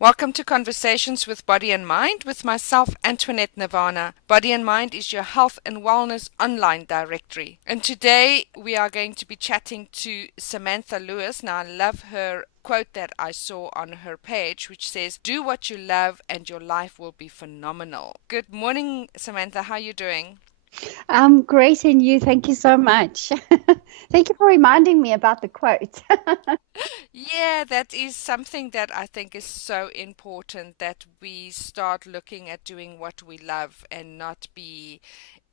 Welcome to Conversations with Body and Mind with myself, Antoinette Nirvana. Body and Mind is your health and wellness online directory. And today we are going to be chatting to Samantha Lewis. Now, I love her quote that I saw on her page, which says, "Do what you love and your life will be phenomenal." Good morning, Samantha. How are you doing? I'm great, and you. Thank you so much. Thank you for reminding me about the quote. Yeah, that is something that I think is so important that we start looking at doing what we love and not be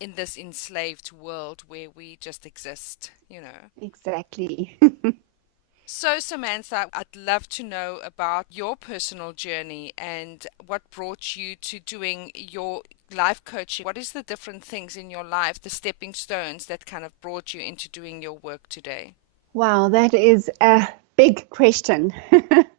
in this enslaved world where we just exist. Exactly. So, Samantha, I'd love to know about your personal journey and what brought you to doing your life coaching. What is the different things in your life, the stepping stones that kind of brought you into doing your work today? Wow, that is a big question.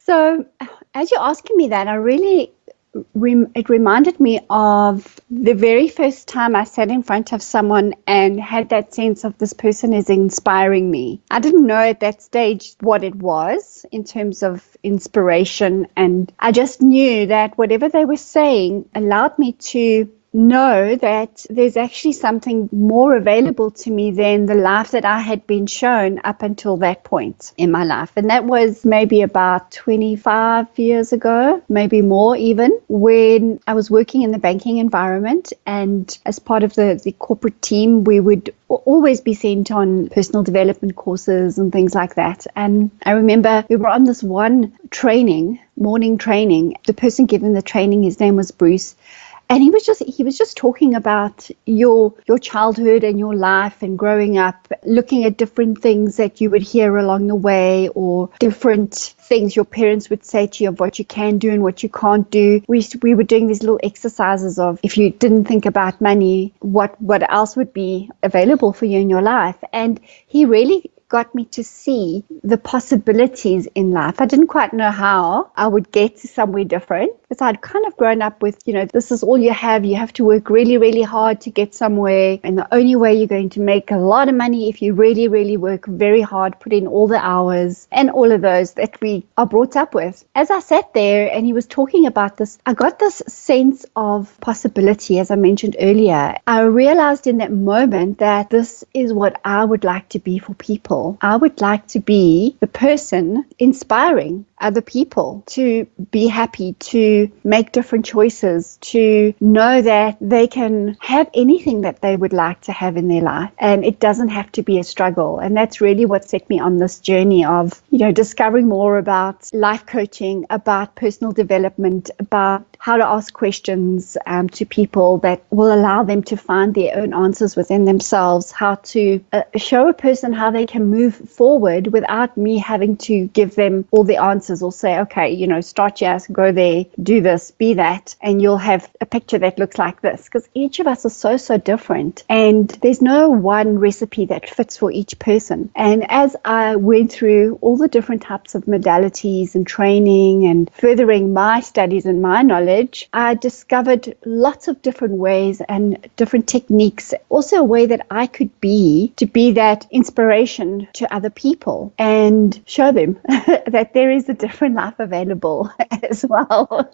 So, as you're asking me that, it reminded me of the very first time I sat in front of someone and had that sense of this person is inspiring me. I didn't know at that stage what it was in terms of inspiration, and I just knew that whatever they were saying allowed me to know that there's actually something more available to me than the life that I had been shown up until that point in my life. And that was maybe about 25 years ago, maybe more even, when I was working in the banking environment. And as part of the corporate team, we would always be sent on personal development courses and things like that. And I remember we were on this one training, morning training. The person giving the training, his name was Bruce. And he was just talking about your childhood and your life and growing up, looking at different things that you would hear along the way, or different things your parents would say to you of what you can do and what you can't do. We were doing these little exercises of, if you didn't think about money, what else would be available for you in your life. And he really got me to see the possibilities in life. I didn't quite know how I would get to somewhere different, because I'd kind of grown up with, this is all you have. You have to work really, really hard to get somewhere. And the only way you're going to make a lot of money if you really, really work very hard, put in all the hours and all of those that we are brought up with. As I sat there and he was talking about this, I got this sense of possibility, as I mentioned earlier. I realized in that moment that this is what I would like to be for people. I would like to be the person inspiring other people to be happy, to make different choices, to know that they can have anything that they would like to have in their life. And it doesn't have to be a struggle. And that's really what set me on this journey of, discovering more about life coaching, about personal development, about how to ask questions to people that will allow them to find their own answers within themselves, how to show a person how they can move forward without me having to give them all the answers or say, okay, start here, go there, do this, be that, and you'll have a picture that looks like this. Because each of us is so, so different. And there's no one recipe that fits for each person. And as I went through all the different types of modalities and training and furthering my studies and my knowledge, I discovered lots of different ways and different techniques. Also a way that I could be to be that inspiration to other people and show them that there is a different life available as well.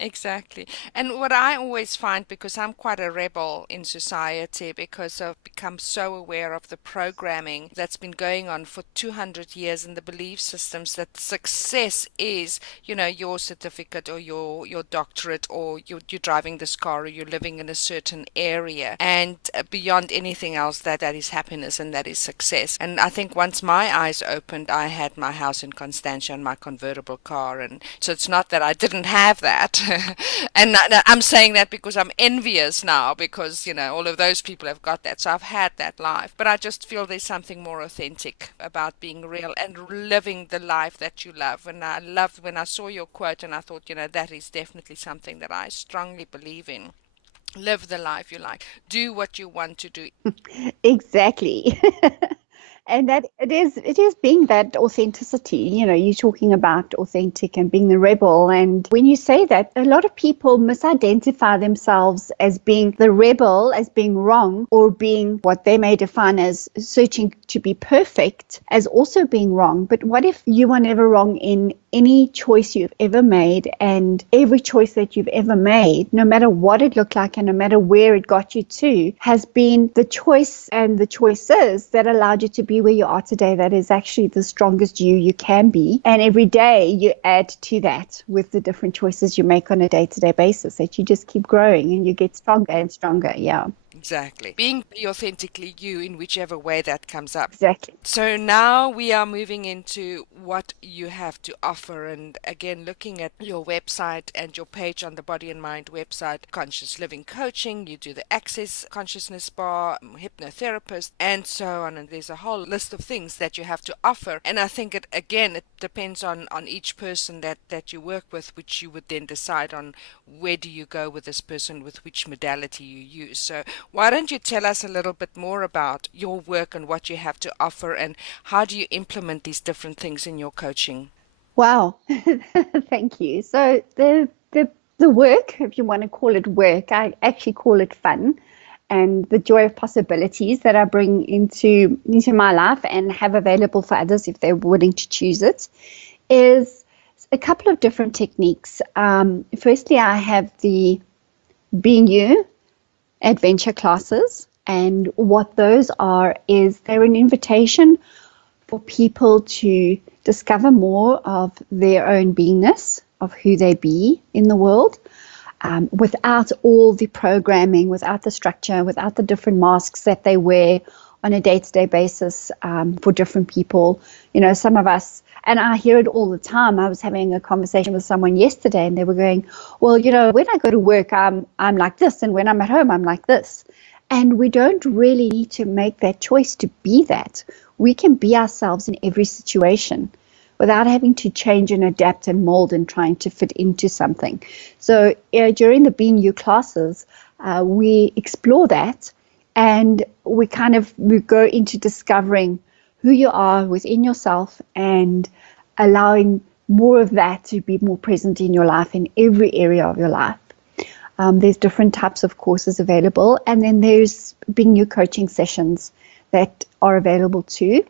Exactly. And what I always find, because I'm quite a rebel in society, because I've become so aware of the programming that's been going on for 200 years and the belief systems that success is, your certificate or your doctorate, or you're driving this car, or you're living in a certain area. And beyond anything else, that is happiness and that is success. And I think once my eyes opened, I had my house in Constantia and my convertible car. And so it's not that I didn't have that. And I'm saying that because I'm envious now, because all of those people have got that, so I've had that life. But I just feel there's something more authentic about being real and living the life that you love. And I loved when I saw your quote, and I thought, that is definitely something that I strongly believe in. Live the life you like, do what you want to do. Exactly. And that it is being that authenticity. You're talking about authentic and being the rebel. And when you say that, a lot of people misidentify themselves as being the rebel, as being wrong, or being what they may define as searching to be perfect as also being wrong. But what if you are never wrong in any choice you've ever made, and every choice that you've ever made, no matter what it looked like and no matter where it got you to, has been the choice and the choices that allowed you to be where you are today? That is actually the strongest you can be. And every day you add to that with the different choices you make on a day-to-day basis, that you just keep growing and you get stronger and stronger. Yeah, Exactly. Being authentically you in whichever way that comes up. exactly. So now we are moving into what you have to offer. And again, looking at your website and your page on the Body and Mind website, conscious living coaching, you do the Access Consciousness Bar, hypnotherapist, and so on. And there's a whole list of things that you have to offer. And I think it depends on each person that you work with, which you would then decide on where do you go with this person, with which modality you use. So why don't you tell us a little bit more about your work and what you have to offer, and how do you implement these different things in your coaching? Wow. Thank you. So the work, if you want to call it work, I actually call it fun, and the joy of possibilities that I bring into my life and have available for others if they're willing to choose it, is a couple of different techniques. Firstly, I have the Being You adventure classes, and what those are is they're an invitation for people to discover more of their own beingness, of who they be in the world, without all the programming, without the structure, without the different masks that they wear on a day-to-day basis for different people. Some of us, and I hear it all the time. I was having a conversation with someone yesterday, and they were going, well, when I go to work, I'm like this, and when I'm at home, I'm like this. And we don't really need to make that choice to be that. We can be ourselves in every situation without having to change and adapt and mold and trying to fit into something. So during the Being You classes, we explore that, and we go into discovering who you are within yourself and allowing more of that to be more present in your life, in every area of your life. There's different types of courses available, and then there's Being You coaching sessions that are available too.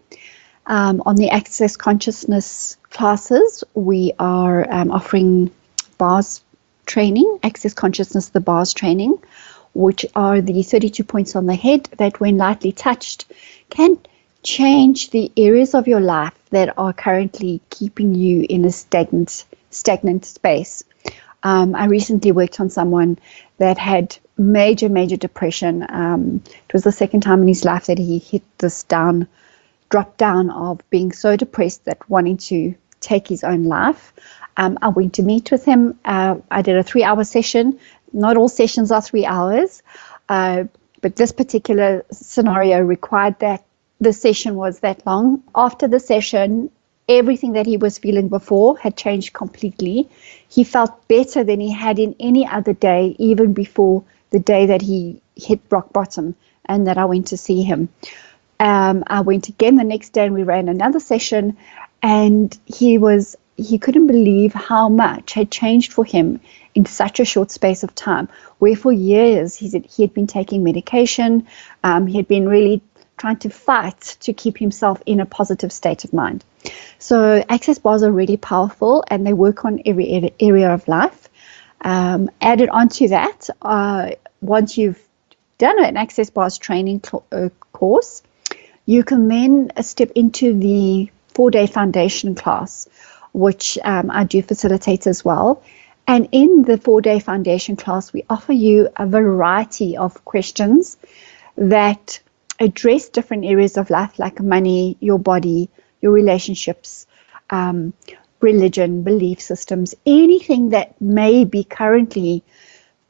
On the Access Consciousness classes, we are offering Bars training, Access Consciousness, the Bars training, which are the 32 points on the head that, when lightly touched, can change the areas of your life that are currently keeping you in a stagnant space. I recently worked on someone that had major depression. It was the second time in his life that he hit this drop down of being so depressed that wanting to take his own life. I went to meet with him. I did a 3-hour session. Not all sessions are 3 hours, but this particular scenario required that the session was that long. After the session, everything that he was feeling before had changed completely. He felt better than he had in any other day, even before the day that he hit rock bottom and that I went to see him. I went again the next day and we ran another session, and he couldn't believe how much had changed for him in such a short space of time, where for years he had been taking medication. He had been really trying to fight to keep himself in a positive state of mind. So access bars are really powerful, and they work on every area of life. Added onto that, once you've done an access bars training course, you can then step into the 4-day foundation class, which I do facilitate as well. And in the 4-day foundation class, we offer you a variety of questions that address different areas of life, like money, your body, your relationships, religion, belief systems, anything that may be currently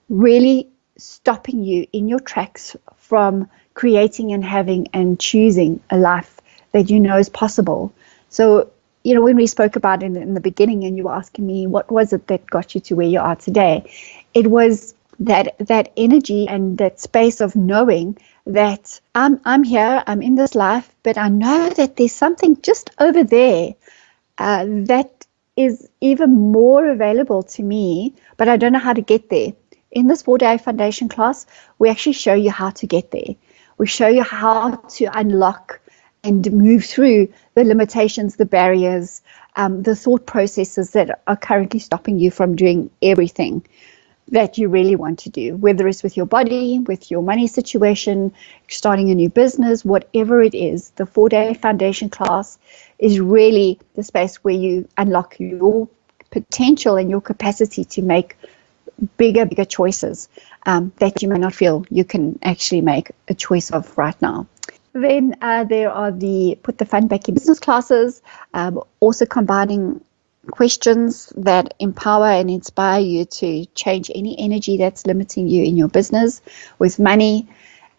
really stopping you in your tracks from creating and having and choosing a life that you know is possible. So, when we spoke about it in the beginning, and you were asking me, what was it that got you to where you are today? It was that energy and that space of knowing that I'm here, I'm in this life, but I know that there's something just over there that is even more available to me, but I don't know how to get there. In this 4-day foundation class, we actually show you how to get there. We show you how to unlock and move through the limitations, the barriers, the thought processes that are currently stopping you from doing everything that you really want to do, whether it's with your body, with your money situation, starting a new business, whatever it is. The 4-day foundation class is really the space where you unlock your potential and your capacity to make bigger choices that you may not feel you can actually make a choice of right now. Then there are the Put the Fun Back in Business classes, also combining questions that empower and inspire you to change any energy that's limiting you in your business with money.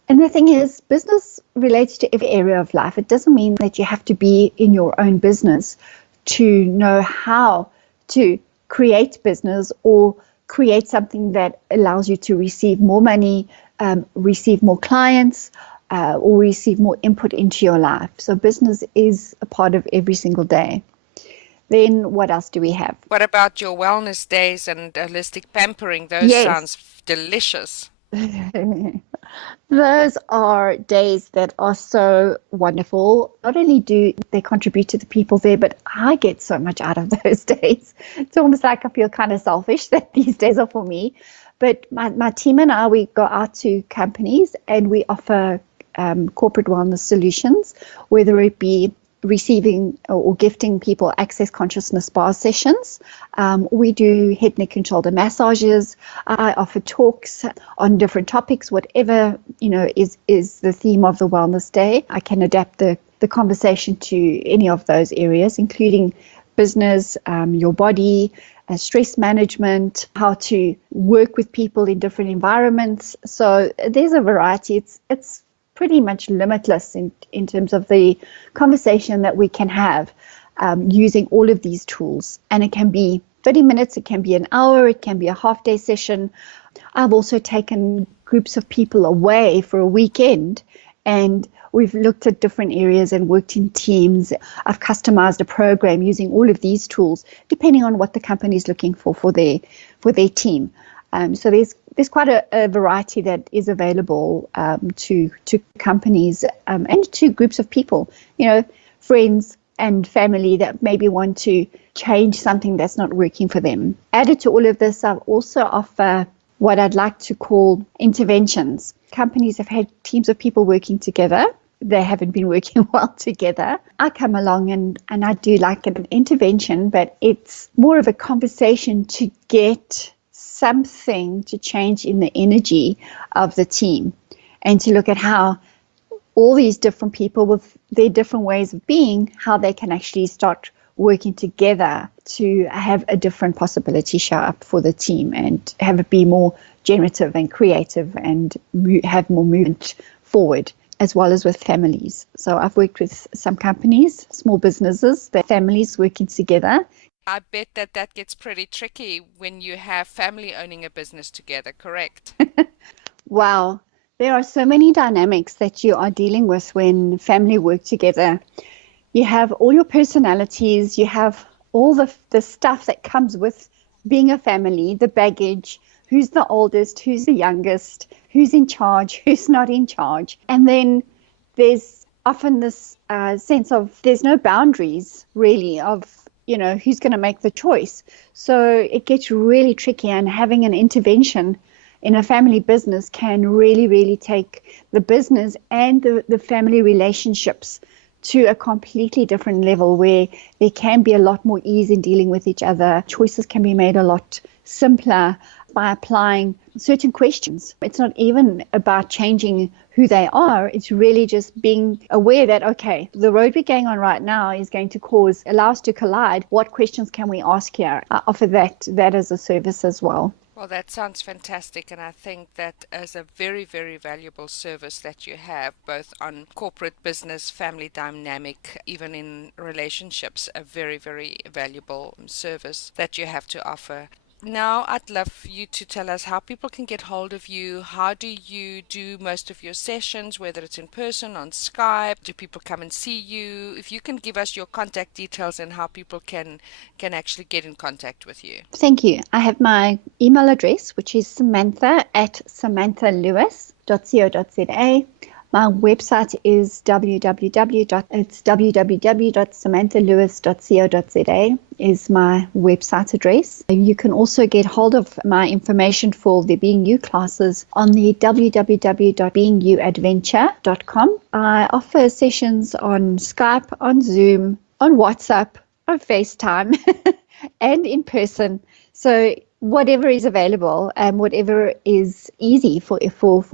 And the thing is, business relates to every area of life. It doesn't mean that you have to be in your own business to know how to create business or create something that allows you to receive more money, receive more clients, or receive more input into your life. So business is a part of every single day. Then what else do we have? What about your wellness days and holistic pampering? Those Yes. sounds delicious. Those are days that are so wonderful. Not only do they contribute to the people there, but I get so much out of those days. It's almost like I feel kind of selfish that these days are for me. But my team and I, we go out to companies and we offer corporate wellness solutions, whether it be receiving or gifting people access consciousness bar sessions. We do head, neck, and shoulder massages. I offer talks on different topics, whatever is the theme of the wellness day. I can adapt the conversation to any of those areas, including business, your body, stress management, how to work with people in different environments. So there's a variety. It's pretty much limitless in terms of the conversation that we can have using all of these tools. And it can be 30 minutes, it can be an hour, it can be a half-day session. I've also taken groups of people away for a weekend, and we've looked at different areas and worked in teams. I've customized a program using all of these tools, depending on what the company is looking for their team. So there's quite a variety that is available to companies and to groups of people, friends and family that maybe want to change something that's not working for them. Added to all of this, I also offer what I'd like to call interventions. Companies have had teams of people working together. They haven't been working well together. I come along and I do like an intervention, but it's more of a conversation to get something to change in the energy of the team and to look at how all these different people with their different ways of being, how they can actually start working together to have a different possibility show up for the team and have it be more generative and creative and have more movement forward, as well as with families. So I've worked with some companies, small businesses, their families working together. I bet that gets pretty tricky when you have family owning a business together, correct? Wow. There are so many dynamics that you are dealing with when family work together. You have all your personalities, you have all the stuff that comes with being a family, the baggage, who's the oldest, who's the youngest, who's in charge, who's not in charge. And then there's often this sense of there's no boundaries really of who's going to make the choice. So it gets really tricky, and having an intervention in a family business can really, really take the business and the family relationships to a completely different level where there can be a lot more ease in dealing with each other. Choices can be made a lot simpler by applying certain questions. It's not even about changing who they are. It's really just being aware that, okay, the road we're going on right now is going to allow us to collide. What questions can we ask here? I offer that as a service as well. Well, that sounds fantastic, and I think that is a very, very valuable service that you have, both on corporate business, family dynamic, even in relationships, a very, very valuable service that you have to offer. Now I'd love for you to tell us how people can get hold of you. How do you do most of your sessions, whether it's in person, on Skype? Do people come and see you? If you can give us your contact details and how people can actually get in contact with you. Thank you. I have my email address, which is samantha@samanthalewis.co.za. My website is www.samanthalewis.co.za is my website address. You can also get hold of my information for the Being You classes on the www.beingyouadventure.com. I offer sessions on Skype, on Zoom, on WhatsApp, on FaceTime, and in person. So whatever is available and whatever is easy for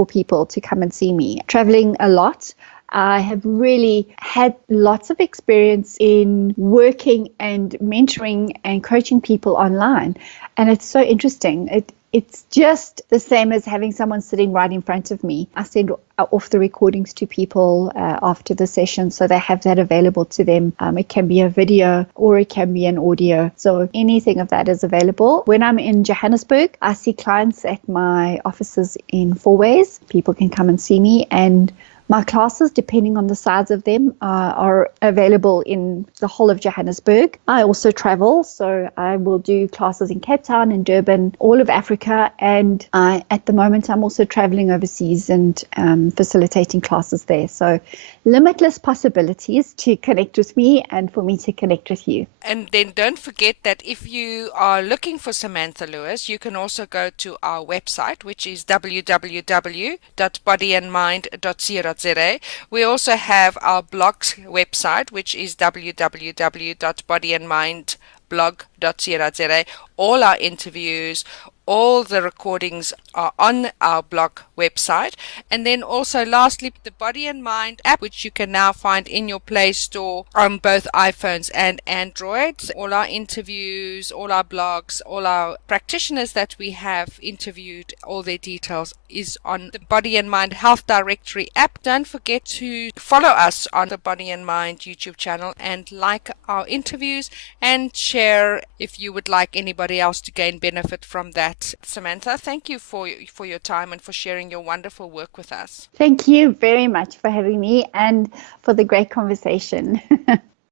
people to come and see me. Traveling a lot, I have really had lots of experience in working and mentoring and coaching people online. And it's so interesting. It's just the same as having someone sitting right in front of me. I send off the recordings to people after the session, so they have that available to them. It can be a video or it can be an audio. So anything of that is available. When I'm in Johannesburg, I see clients at my offices in Fourways. People can come and see me, and my classes, depending on the size of them, are available in the whole of Johannesburg. I also travel, so I will do classes in Cape Town and Durban, all of Africa, and at the moment I'm also traveling overseas and facilitating classes there. So limitless possibilities to connect with me and for me to connect with you. And then don't forget that if you are looking for Samantha Lewis, you can also go to our website, which is www.bodyandmind.co.za. We also have our blog's website, which is www.bodyandmindblog.co.za. All our interviews, all the recordings are on our blog website. And then also, lastly, the Body and Mind app, which you can now find in your Play Store on both iPhones and Androids. All our interviews, all our blogs, all our practitioners that we have interviewed, all their details is on the Body and Mind Health Directory app. Don't forget to follow us on the Body and Mind YouTube channel and like our interviews and share if you would like anybody else to gain benefit from that. Samantha, thank you for your time and for sharing your wonderful work with us. Thank you very much for having me and for the great conversation.